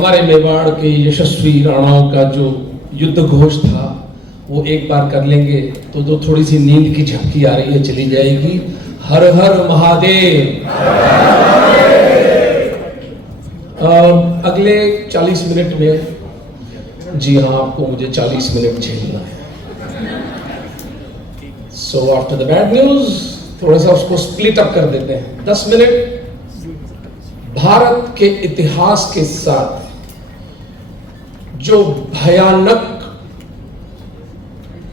हमारे मेवाड़ के यशस्वी राणाओं का जो युद्ध घोष था वो एक बार कर लेंगे तो थोड़ी सी नींद की झपकी आ रही है, चली जाएगी। हर हर महादेव। अगले 40 मिनट में, जी हाँ, आपको मुझे 40 मिनट झेलना है। So after the bad news थोड़ा सा उसको स्प्लिट अप कर देते हैं। 10 मिनट भारत के इतिहास के साथ जो भयानक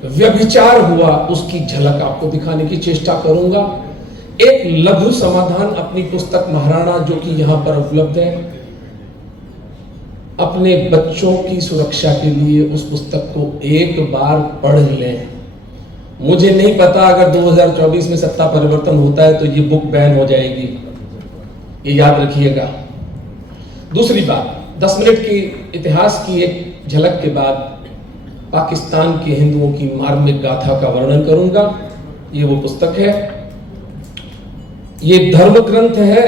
व्यभिचार हुआ उसकी झलक आपको दिखाने की चेष्टा करूंगा। एक लघु समाधान अपनी पुस्तक महाराणा जो कि यहां पर उपलब्ध है, अपने बच्चों की सुरक्षा के लिए उस पुस्तक को एक बार पढ़ लें। मुझे नहीं पता अगर 2024 में सत्ता परिवर्तन होता है तो ये बुक बैन हो जाएगी, ये याद रखिएगा। दूसरी बात, 10 मिनट की इतिहास की एक झलक के बाद पाकिस्तान के हिंदुओं की मार्मिक गाथा का वर्णन करूंगा। ये वो पुस्तक है, ये धर्म ग्रंथ है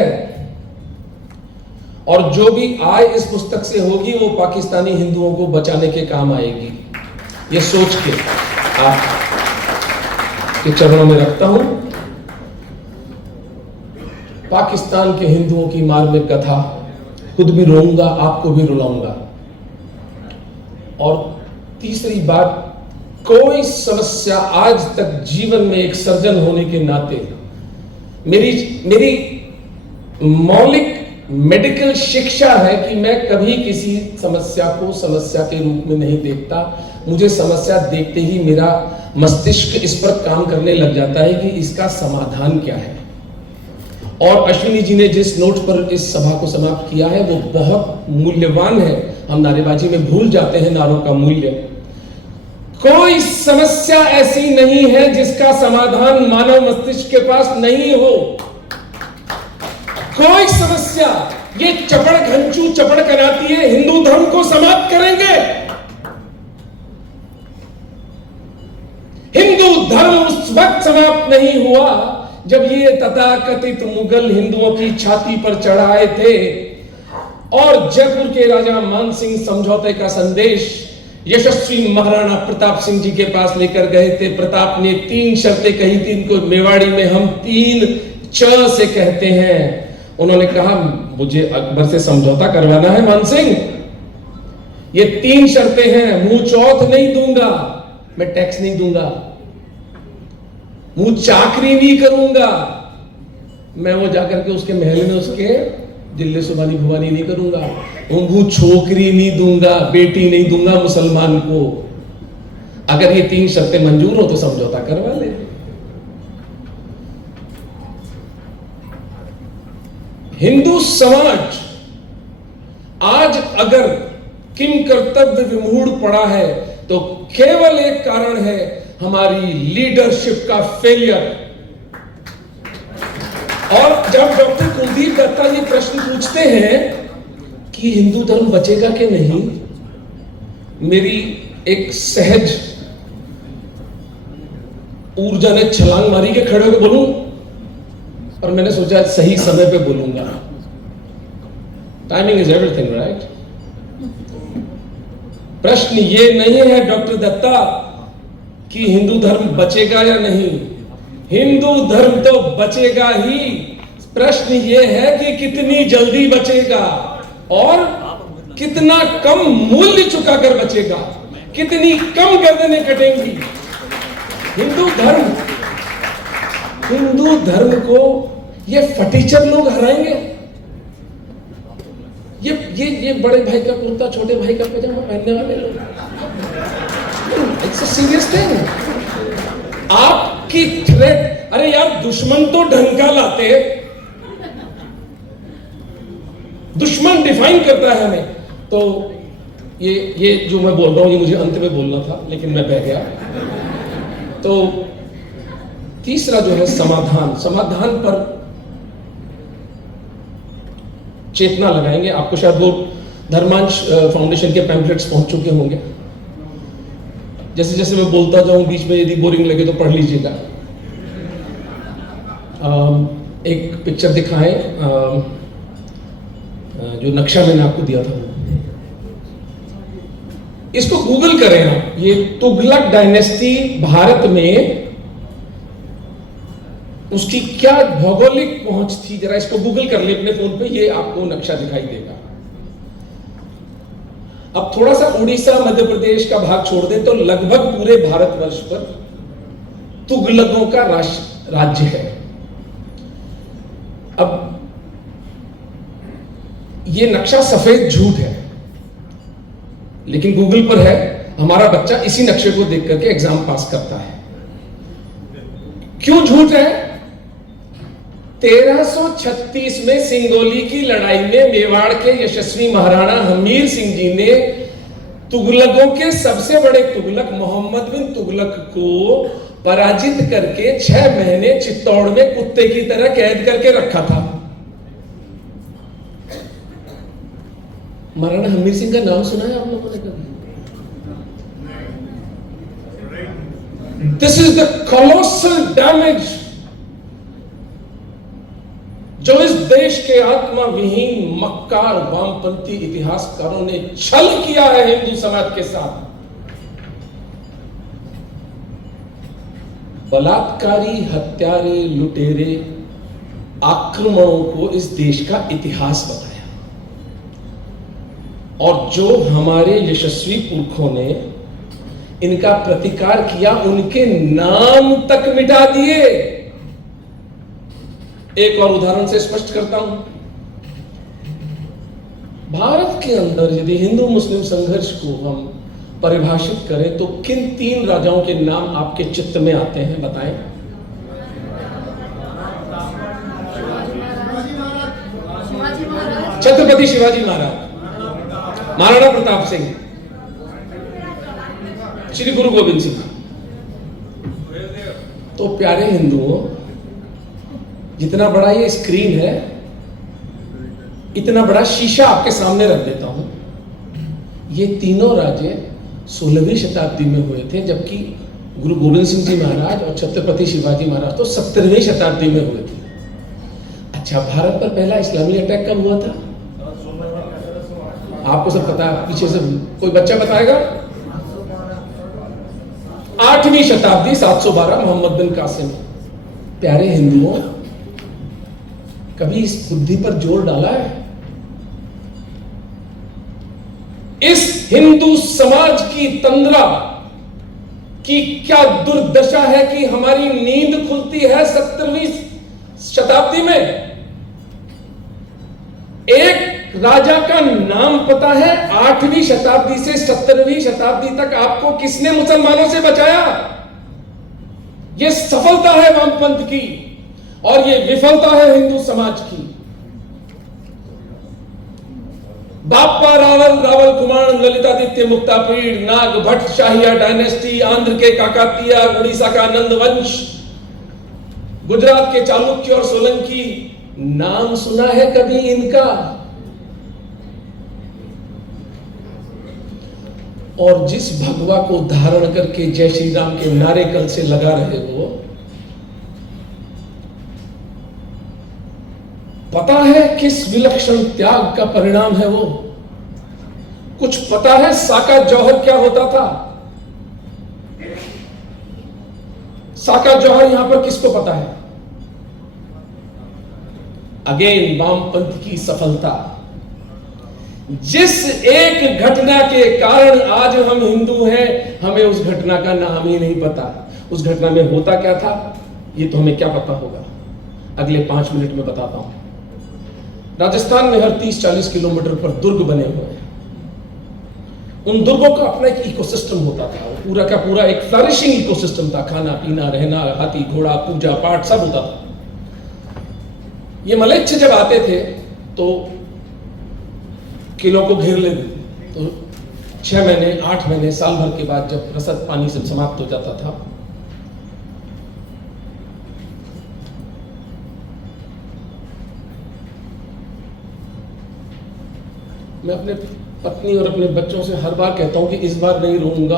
और जो भी आय इस पुस्तक से होगी वो पाकिस्तानी हिंदुओं को बचाने के काम आएगी। ये सोच के आपके चरणों में रखता हूं। पाकिस्तान के हिंदुओं की मार्मिक कथा, खुद भी रोऊंगा, आपको भी रुलाऊंगा। और तीसरी बात, कोई समस्या आज तक जीवन में एक सर्जन होने के नाते मेरी मौलिक मेडिकल शिक्षा है कि मैं कभी किसी समस्या को समस्या के रूप में नहीं देखता। मुझे समस्या देखते ही मेरा मस्तिष्क इस पर काम करने लग जाता है कि इसका समाधान क्या है। और अश्विनी जी ने जिस नोट पर इस सभा को समाप्त किया है वो बहुत मूल्यवान है। हम नारेबाजी में भूल जाते हैं नारों का मूल्य। कोई समस्या ऐसी नहीं है जिसका समाधान मानव मस्तिष्क के पास नहीं हो। कोई समस्या, ये चपड़ घंचू चपड़ कराती है, हिंदू धर्म को समाप्त करेंगे। हिंदू धर्म उस वक्त समाप्त नहीं हुआ जब ये तथाकथित मुगल हिंदुओं की छाती पर चढ़ाए थे और जयपुर के राजा मानसिंह समझौते का संदेश यशस्वी महाराणा प्रताप सिंह जी के पास लेकर गए थे। प्रताप ने 3 शर्तें कही थी, इनको मेवाड़ी में हम 3 च से कहते हैं। उन्होंने कहा मुझे अकबर से समझौता करवाना है मानसिंह, ये 3 शर्तें हैं। मुंह चौथ नहीं दूंगा, मैं टैक्स नहीं दूंगा, मुंह चाकरी नहीं करूंगा, मैं वो जाकर के उसके महल में उसके दिल्ली सुबानी भुवानी नहीं करूंगा, मुंह छोकरी नहीं दूंगा, बेटी नहीं दूंगा मुसलमान को। अगर ये 3 शर्तें मंजूर हो तो समझौता करवा ले। हिंदू समाज आज अगर किम कर्तव्य विमूढ़ पड़ा है तो केवल एक कारण है, हमारी लीडरशिप का फेलियर। और जब डॉक्टर कुलदीप दत्ता ये प्रश्न पूछते हैं कि हिंदू धर्म बचेगा कि नहीं, मेरी एक सहज ऊर्जा ने छलांग मारी के खड़े होकर बोलूं, और मैंने सोचा सही समय पे बोलूंगा। Timing is everything, right? प्रश्न ये नहीं है डॉक्टर दत्ता कि हिंदू धर्म बचेगा या नहीं, हिंदू धर्म तो बचेगा ही। प्रश्न ये है कि कितनी जल्दी बचेगा और कितना कम मूल्य चुकाकर बचेगा, कितनी कम गर्दनें कटेंगी। हिंदू धर्म को ये फटीचर लोग हराएंगे। ये बड़े भाई का कुर्ता छोटे भाई का पैजामा पहनने वाले लोग, इट्स अ सीरियस थिंग। आपकी थ्रेट, अरे यार दुश्मन तो ढंग का लाते, दुश्मन डिफाइन करता है हमें। तो ये जो मैं बोल रहा हूं ये मुझे अंत में बोलना था लेकिन मैं बह गया। तो तीसरा जो है समाधान पर चेतना लगाएंगे। आपको शायद वो धर्मांश फाउंडेशन के पैम्फलेट्स पहुंच चुके होंगे। जैसे जैसे मैं बोलता जाऊं बीच में यदि बोरिंग लगे तो पढ़ लीजिएगा। एक पिक्चर दिखाएं, जो नक्शा मैंने आपको दिया था। इसको गूगल करें आप, ये तुगलक डायनेस्टी भारत में उसकी क्या भौगोलिक पहुंच थी, जरा इसको गूगल कर ले अपने फोन पे, ये आपको नक्शा दिखाई देगा। अब थोड़ा सा उड़ीसा मध्य प्रदेश का भाग छोड़ दें तो लगभग पूरे भारतवर्ष पर तुगलकों का राज्य है। अब ये नक्शा सफेद झूठ है, लेकिन गूगल पर है। हमारा बच्चा इसी नक्शे को देख करके एग्जाम पास करता है। क्यों झूठ है? 1336 में सिंगोली की लड़ाई में मेवाड़ के यशस्वी महाराणा हमीर सिंह जी ने तुगलकों के सबसे बड़े तुगलक मोहम्मद बिन तुगलक को पराजित करके 6 महीने चित्तौड़ में कुत्ते की तरह कैद करके रखा था। महाराणा हमीर सिंह का नाम सुना है आप लोगों ने कभी? This is the colossal damage जो इस देश के आत्मा विहीन मक्कार वामपंथी इतिहासकारों ने छल किया है हिंदू समाज के साथ। बलात्कारी, हत्यारे, लुटेरे, आक्रमणों को इस देश का इतिहास बताया, और जो हमारे यशस्वी पुरखों ने इनका प्रतिकार किया उनके नाम तक मिटा दिए। एक और उदाहरण से स्पष्ट करता हूं। भारत के अंदर यदि हिंदू मुस्लिम संघर्ष को हम परिभाषित करें तो किन 3 राजाओं के नाम आपके चित्त में आते हैं, बताएं? छत्रपति शिवाजी महाराज, महाराणा प्रताप सिंह, श्री गुरु गोविंद सिंह। तो प्यारे हिंदुओं, जितना बड़ा ये स्क्रीन है, इतना बड़ा शीशा आपके सामने रख देता हूं। ये तीनों राजे 16वीं शताब्दी में हुए थे, जबकि गुरु गोविंद सिंह जी महाराज और छत्रपति शिवाजी महाराज तो 17वीं शताब्दी में हुए थे। अच्छा, भारत पर पहला इस्लामी अटैक कब हुआ था? आपको सब पता है, पीछे से कोई बच्चा बताएगा? 8वीं शताब्दी 712 मोहम्मद बिन कासिम। प्यारे हिंदुओं, कभी इस बुद्धि पर जोर डाला है? इस हिंदू समाज की तंद्रा की क्या दुर्दशा है कि हमारी नींद खुलती है 17वीं शताब्दी में। एक राजा का नाम पता है, 8वीं शताब्दी से 17वीं शताब्दी तक आपको किसने मुसलमानों से बचाया? यह सफलता है वामपंथ की और यह विफलता है हिंदू समाज की। बाप्पा रावल, रावल कुमार, ललितादित्य मुक्तापीड़, नाग भट्ट, शाहिया डायनेस्टी, आंध्र के काकातिया, उड़ीसा का नंद वंश, गुजरात के चालुक्य और सोलंकी, नाम सुना है कभी इनका? और जिस भगवा को धारण करके जय श्री राम के नारे कल से लगा रहे हो, पता है किस विलक्षण त्याग का परिणाम है वो? कुछ पता है साका जौहर क्या होता था? साका जौहर यहां पर किसको पता है? अगेन वामपंथ की सफलता। जिस एक घटना के कारण आज हम हिंदू हैं, हमें उस घटना का नाम ही नहीं पता। उस घटना में होता क्या था ये तो हमें क्या पता होगा? अगले 5 मिनट में बताता हूं। राजस्थान में हर 30-40 किलोमीटर पर दुर्ग बने हुए हैं। उन दुर्गों का अपना एक इकोसिस्टम होता था, पूरा का पूरा एक फ्लरिशिंग इकोसिस्टम था। खाना पीना, रहना, हाथी घोड़ा, पूजा पाठ सब होता था। ये मलेच्छ जब आते थे तो किलों को घेर लेते, तो 6 महीने, 8 महीने, साल भर के बाद जब रसद पानी से समाप्त हो जाता था, मैं अपने पत्नी और अपने बच्चों से हर बार कहता हूं कि इस बार नहीं रोऊंगा,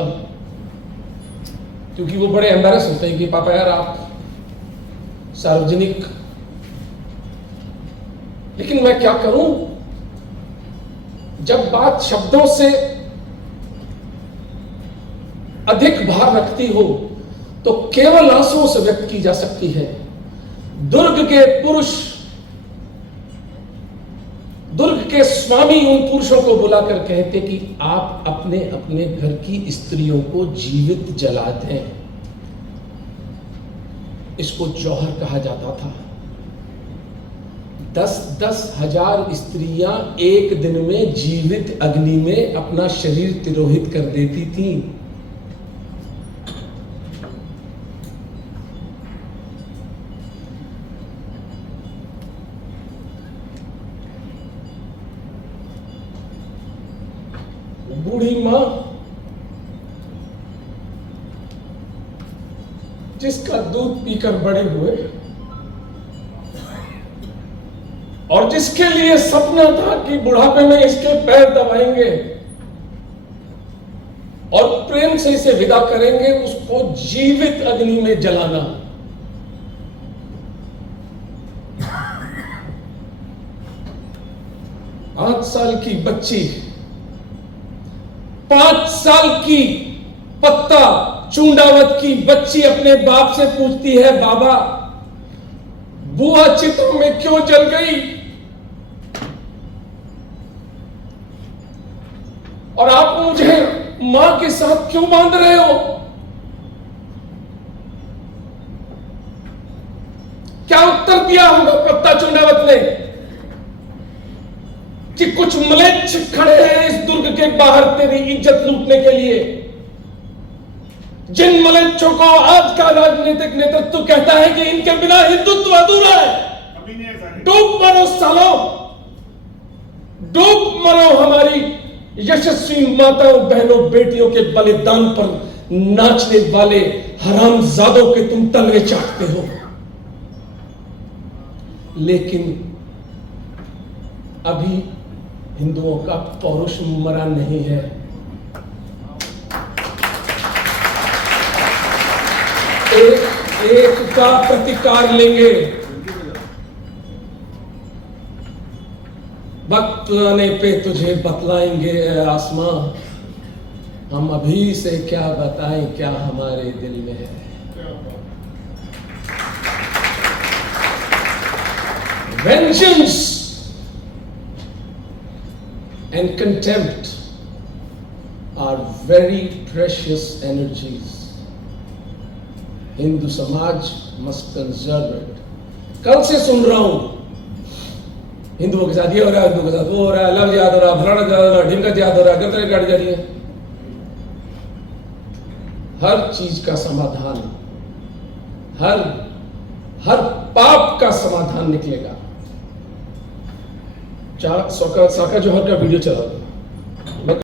क्योंकि वो बड़े एम्बैरस होते हैं कि पापा यार आप सार्वजनिक। लेकिन मैं क्या करूं, जब बात शब्दों से अधिक भार रखती हो तो केवल आंसुओं से व्यक्त की जा सकती है। दुर्ग के स्वामी उन पुरुषों को बुलाकर कहते कि आप अपने अपने घर की स्त्रियों को जीवित जला दें। इसको जौहर कहा जाता था। 10-10 हजार स्त्रियां एक दिन में जीवित अग्नि में अपना शरीर तिरोहित कर देती थीं। बूढ़ी मां जिसका दूध पीकर बड़े हुए और जिसके लिए सपना था कि बुढ़ापे में इसके पैर दबाएंगे और प्रेम से इसे विदा करेंगे, उसको जीवित अग्नि में जलाना। पांच साल की बच्ची, 5 साल की पत्ता चूंडावत की बच्ची अपने बाप से पूछती है, बाबा बुआ चितों में क्यों जल गई? और आप मुझे मां के साथ क्यों बांध रहे हो? क्या उत्तर दिया होगा पत्ता चूंडावत ने कि कुछ म्लेच्छ खड़े हैं इस दुर्ग के बाहर तेरी इज्जत लूटने के लिए, जिन म्लेच्छों को आज का राजनीतिक नेतृत्व कहता है कि इनके बिना हिंदुत्व अधूरा है। डूब मरो सालो, डूब मरो हमारी यशस्वी माताओं, बहनों, बेटियों के बलिदान पर नाचने वाले हरामजादों के तुम तलवे चाटते हो। लेकिन अभी हिंदुओं का पौरुष मरा नहीं है। एक का प्रतिकार लेंगे। वक्त आने पे तुझे बतलाएंगे आसमां, हम अभी से क्या बताएं क्या हमारे दिल में है। Vengeance and contempt are very precious energies. Hindu समाज must conserve it. कल से सुन रहा हूं हिंदुओं के साथ ये हो रहा है, हिंदुओं के साथ वो हो रहा है, लव याद हो रहा है, फलाना याद हो रहा है, ढिमका याद हो रहा है, गर्दन काट जा रही है। हर चीज का समाधान, हर पाप का समाधान निकलेगा। साका जौहर का वीडियो चला